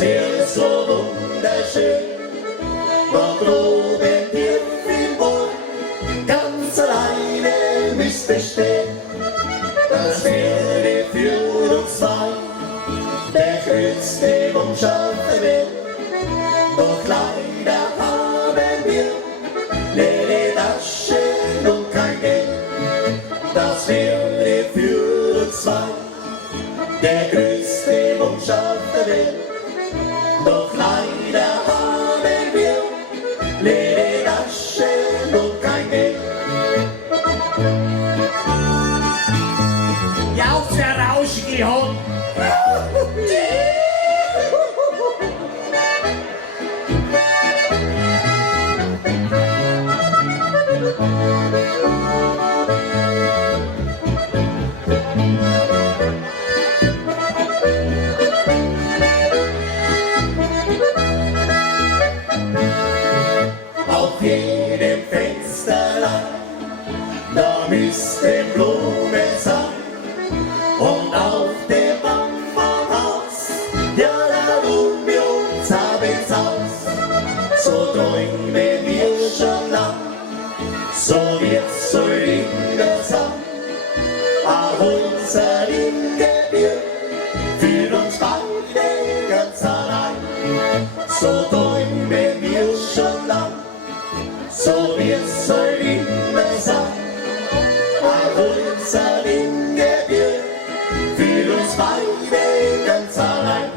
das wäre so wunderschön. Dort oben tief im Boden, ganz alleine müsste stehen. Das wäre für uns zwei der größte Wunsch auf der Welt. Doch leider haben wir leere Taschen und kein Geld. Das wäre für uns zwei der größte Wunsch auf der Welt. Doch leider haben wir leere Taschen und kein Geld. Ja, auf der rauschige Hund. Auf jedem Fensterlein, da müssten Blumen sein. Und auf dem Baumhaus, ja, da wohnen wir uns abends aus. So träumen wir schon lang, so wird's so immer sein. Auch unser Ringgebirg, für uns beide ganz allein. So träumen wir schon lang, so wird's so immer sein. Auch unser Ringgebirg, für uns beide ganz allein.